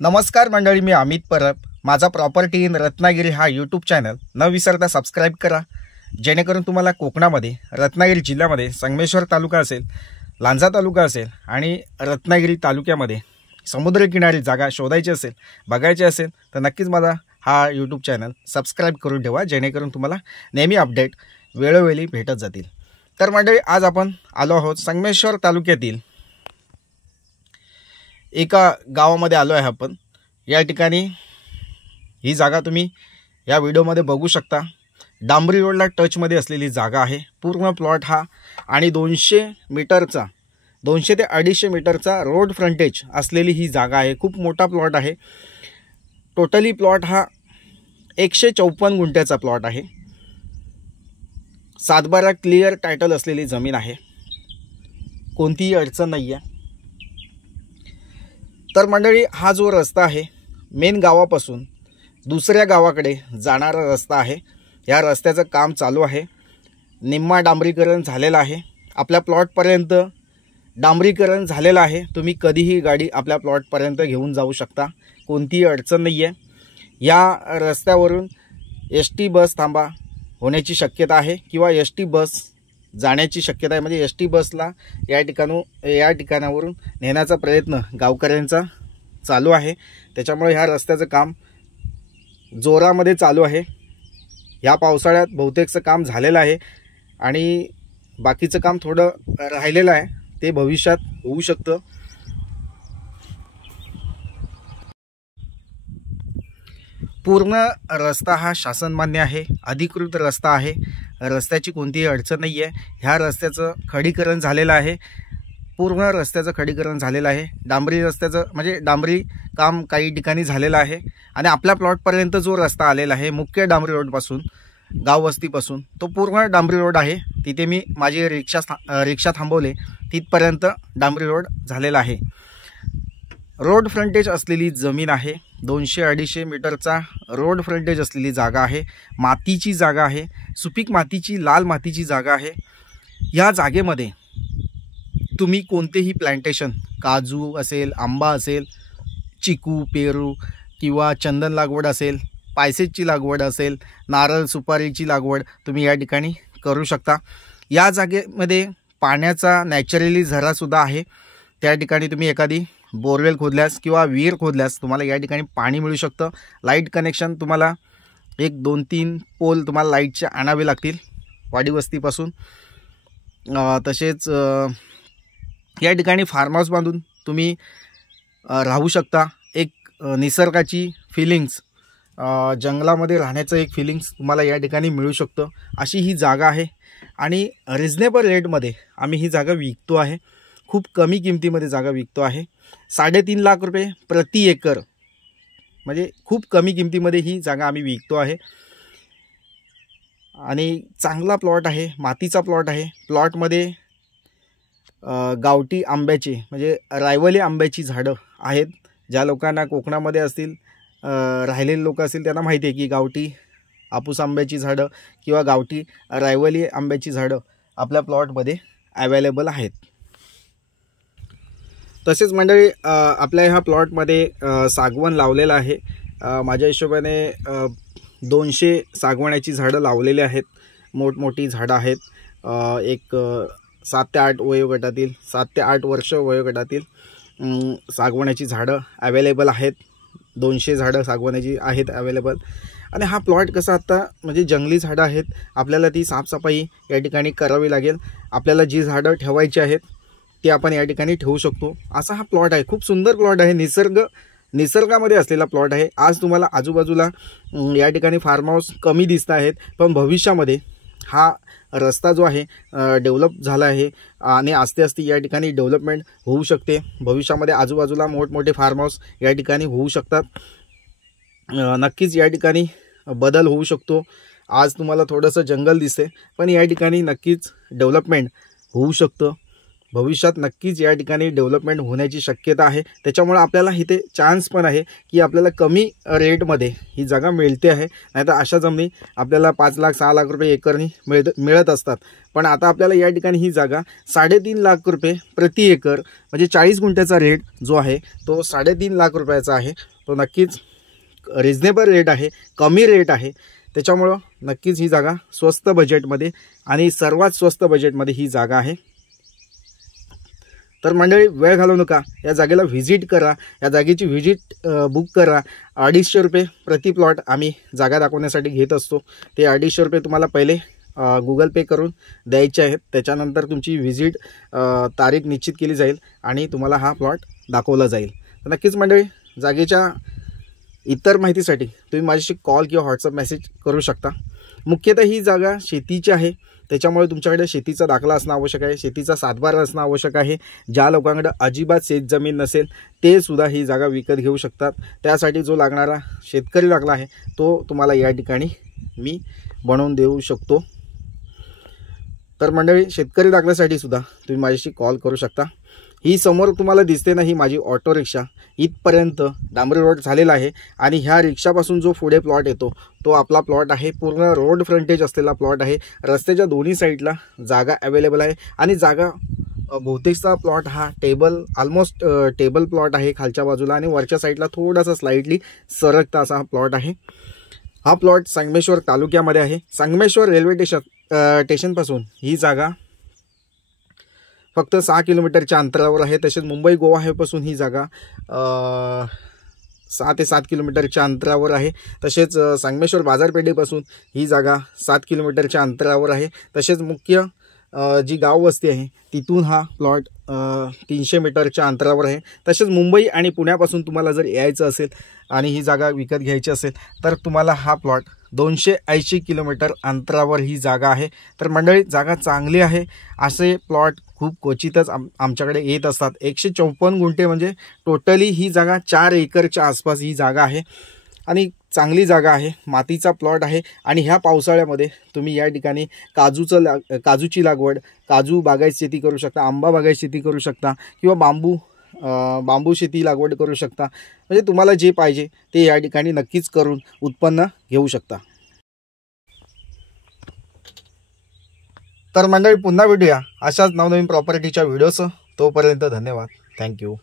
नमस्कार मंडळी, मी अमित परब. माझा प्रॉपर्टी इन रत्नागिरी हा यूट्यूब चॅनल न विसरता सबस्क्राईब करा, जेणेकरून तुम्हाला कोकणामध्ये रत्नागिरी जिल्ह्यामध्ये संगमेश्वर तालुका असेल, लांजा तालुका असेल आणि रत्नागिरी तालुक्यामध्ये समुद्रकिनारी जागा शोधायची असेल, बघायची असेल तर नक्कीच माझा हा यूट्यूब चॅनल सबस्क्राईब करून ठेवा, जेणेकरून तुम्हाला नेहमी अपडेट वेळोवेळी भेटत जातील. तर मंडळी, आज आपण आलो आहोत संगमेश्वर तालुक्यातील एका गावामध्ये आलो आहे आपण. या ठिकाणी ही जागा तुम्ही या व्हिडिओमध्ये बघू शकता. डांबरी रोडला टचमध्ये असलेली जागा आहे. पूर्ण प्लॉट हा आणि 200 मीटरचा 200 ते 250 मीटरचा रोड फ्रंटेज असलेली ही जागा आहे. खूप मोठा प्लॉट आहे. टोटली प्लॉट हा 154 गुंठ्याचा प्लॉट आहे. 7/12 क्लिअर टायटल असलेली जमीन आहे. कोणतीही अडचण नाही आहे. तर मंडळी, हा जो रस्ता आहे मेन गावापासून दुसऱ्या गावाकडे जाणारा रस्ता आहे. या रस्त्याचं काम चालू आहे. निम्मा डांबरीकरण झालेलं आहे. आपल्या प्लॉटपर्यंत डांबरीकरण झालेलं आहे. तुम्ही कधीही गाडी आपल्या प्लॉटपर्यंत घेऊन जाऊ शकता. कोणतीही अडचण नाही आहे. या रस्त्यावरून एस टी बस थांबा होण्याची शक्यता आहे किंवा एस टी बस जाण्याची शक्यता आहे. म्हणजे एस टी बसला या ठिकाणावरून नेण्याचा प्रयत्न गावकऱ्यांचा चालू आहे. त्याच्यामुळे ह्या रस्त्याचं काम जोरामध्ये चालू आहे. ह्या पावसाळ्यात बहुतेकचं काम झालेलं आहे आणि बाकीचं काम थोडं राहिलेलं आहे. ते भविष्यात होऊ शकतं. पूर्ण रस्ता हा शासनमान्य आहे, अधिकृत रस्ता आहे. रस्त्याची कोणतीही अडचण नाही आहे. ह्या रस्त्याचं खडीकरण झालेलं आहे. पूर्ण रस्त्याचं खडीकरण झालेलं आहे. डांबरी रस्त्याचं म्हणजे डांबरी काम काही ठिकाणी झालेलं आहे. आणि आपल्या प्लॉटपर्यंत जो रस्ता आलेला आहे मुख्य डांबरी रोडपासून गाववस्तीपासून तो पूर्ण डांबरी रोड आहे. तिथे मी माझी रिक्षा थांबवले, तिथपर्यंत डांबरी रोड झालेला आहे. रोड फ्रंटेज असलेली जमीन आहे. 200-250 मीटरचा रोड फ्रंटेज असलेली जागा आहे. मातीची जागा आहे. सुपीक मातीची, लाल मातीची जागा आहे. या जागेमध्ये तुम्ही कोणतेही प्लांटेशन, काजू असेल, आंबा असेल, चिकू, पेरू किंवा चंदन लागवड असेल, पायसेची लागवड असेल, नारळ सुपारीची लागवड तुम्ही या ठिकाणी करू शकता. या जागेमध्ये पाण्याचा नॅचरली झरासुद्धा आहे. त्या ठिकाणी तुम्ही एखादी बोरवेल खोदल्यास किंवा विहीर खोदल्यास तुम्हाला या ठिकाणी पाणी मिळू शकतं. लाईट कनेक्शन तुम्हाला 1-2-3 पोल तुम्हाला लाईटचे आणावे लागतील वाडीवस्तीपासून. तसेच या ठिकाणी फार्म हाऊस बांधून तुम्ही राहू शकता. एक निसर्गाची फिलिंग्स, जंगलामध्ये राहण्याचं एक फिलिंग्स तुम्हाला या ठिकाणी मिळू शकतं. अशी ही जागा आहे आणि रिजनेबल रेटमध्ये आम्ही ही जागा विकतो आहे. खूप कमी किमतीमध्ये जागा विकतो आहे. 3.5 लाख रुपये प्रति एकर, म्हणजे खूप कमी किमतीमध्ये ही जागा आम्ही विकतो आहे. आणि चांगला प्लॉट आहे, मातीचा प्लॉट आहे. प्लॉटमध्ये गावठी आंब्याची म्हणजे रायवली आंब्याची झाडं आहेत. ज्या लोकांना कोकणामध्ये असतील, राहिलेले लोक असतील, त्यांना माहिती आहे की गावठी हापूस आंब्याची झाडं किंवा गावठी रायवली आंब्याची झाडं आपल्या प्लॉटमध्ये अवेलेबल आहेत. तसेच मंडळी, आपल्या ह्या प्लॉटमध्ये सागवण लावलेलं आहे. माझ्या हिशोबाने 200 सागवणाची झाडं लावलेली आहेत. मोठमोठी झाडं आहेत. एक 7 ते 8 वयोगटातील, 7 ते 8 वर्ष वयोगटातील सागवणाची झाडं अवेलेबल आहेत. 200 झाडं सागवणाची आहेत अवेलेबल. आणि हा प्लॉट कसा आता म्हणजे जंगली झाडं आहेत. आपल्याला ती साफसफाई या ठिकाणी करावी लागेल. आपल्याला जी झाडं ठेवायची आहेत ती आपण या ठिकाणी ठेवू शकतो. असा हा प्लॉट आहे. खूप सुंदर प्लॉट आहे. निसर्गामध्ये असलेला प्लॉट आहे. आज तुम्हाला आजूबाजूला या ठिकाणी फार्म हाऊस कमी दिसत आहेत, पण भविष्यामध्ये हा रस्ता जो आहे डेव्हलप झाला आहे आणि आस्ते आस्ते या ठिकाणी डेव्हलपमेंट होऊ शकते. भविष्यामध्ये आजूबाजूला मोठमोठे फार्म हाऊस या ठिकाणी होऊ शकतात. नक्कीच या ठिकाणी बदल होऊ शकतो. आज तुम्हाला थोडंसं जंगल दिसते, पण या ठिकाणी नक्कीच डेव्हलपमेंट होऊ शकतं. भविष्यात नक्कीच या ठिकाणी डेव्हलपमेंट होण्याची शक्यता आहे। त्याच्यामुळे आपल्याला इथे चान्स पण आहे की आपल्याला कमी रेटमध्ये ही जागा मिळते आहे। नाहीतर अशा जमिनी आपल्याला 5 लाख 6 लाख रुपये एकरनी मिळत असतात। पण आता आपल्याला या ठिकाणी ही जागा 3.5 लाख रुपये प्रति एकर म्हणजे 40 गुंठ्याचा रेट जो आहे तो 3.5 लाख रुपयाचा आहे। तो नक्कीच रिजनेबल रेट आहे, कमी रेट आहे। त्याच्यामुळे नक्कीच ही जागा स्वस्त बजेटमध्ये आणि सर्वात स्वस्त बजेटमध्ये ही जागा आहे। तर मंडळी वेळ घालवू नका, या जागेला व्हिजिट करा, या जागेची व्हिजिट बुक करा। 250 रुपये प्रति प्लॉट आम्ही जागा दाखवण्यासाठी घेत असतो। ते 250 रुपये तुम्हाला पहिले गूगल पे करून द्यायचे आहेत। त्याच्यानंतर तुमची व्हिजिट तारीख निश्चित केली जाईल आणि तुम्हाला हा प्लॉट दाखवला जाईल। तर नक्कीच मंडळी जागेच्या इतर माहितीसाठी तुम्ही माझ्याशी कॉल किंवा व्हॉट्सअप मेसेज करू शकता। मुख्यतः ही जागा शेतीची आहे, त्याच्यामुळे तुमच्याकडे शेतीचा दाखला असणं आवश्यक आहे, शेतीचा सातबारा असणं आवश्यक आहे। ज्या लोकांकडे अजिबात शेतजमीन नसेल ते सुद्धा ही जागा विकत घेऊ शकतात। त्यासाठी जो लागणारा शेतकरी दाखला आहे तो तुम्हाला या ठिकाणी मी बनवून देऊ शकतो। तर मंडळी शेतकरी दाखल्यासाठी सुद्धा तुम्ही माझ्याशी कॉल करू शकता। ही समोर तुम्हाला दिसते ना, ही माझी ऑटो रिक्षा इथपर्यंत डांबरी रोड झालेला आहे आणि ह्या रिक्षापासून जो पुढे प्लॉट येतो तो आपला प्लॉट आहे। पूर्ण रोड फ्रंटेज असलेला प्लॉट आहे। रस्त्याच्या दोन्ही साईडला जागा अवेलेबल आहे आणि जागा बहुतेकचा प्लॉट हा ऑलमोस्ट टेबल प्लॉट आहे खालच्या बाजूला आणि वरच्या साईडला थोडासा स्लाइटली सरकता असा हा प्लॉट आहे। हा प्लॉट संगमेश्वर तालुक्यामध्ये आहे। संगमेश्वर रेल्वे स्टेशनपासून ही जागा फक्त 6 किलोमीटरच्या अंतरावर आहे। तसेच मुंबई गोवा हायवेपासून ही जागा 6 ते 7 किलोमीटरच्या अंतरावर आहे। तसेच संगमेश्वर बाजारपेठेपासून ही जागा 7 किलोमीटरच्या अंतरावर आहे। तसेच मुख्य जी गाव वस्ती आहे तिथून हा प्लॉट 300 मीटरच्या अंतरावर आहे। तसेच मुंबई आणि पुण्यापासून तुम्हाला जर यायचं असेल आणि ही जागा विकत घ्यायची असेल तर तुम्हाला हा प्लॉट 280 किलोमीटर अंतरावर ही जागा आहे। तर मंडळी जागा चांगली आहे, असे प्लॉट खूप क्वचितच आमच्याकडे येत असतात। 154 गुंठे म्हणजे टोटली ही जागा 4 एकरच्या आसपास ही जागा आहे आणि चांगली जागा आहे, मातीचा प्लॉट आहे। आणि ह्या पावसाळ्यामध्ये तुम्ही या ठिकाणी काजूची लागवड, काजू बागायत शेती करू शकता, आंबा बागायत शेती करू शकता किंवा बांबू शेती लागवड करू शकता। म्हणजे तुम्हाला जे पाहिजे ते या ठिकाणी नक्कीच करून उत्पन्न घेऊ शकता। तर मंडळी पुन्हा भेटूया अशाच नवनवीन प्रॉपर्टीच्या व्हिडिओसह। तोपर्यंत धन्यवाद। थँक्यू।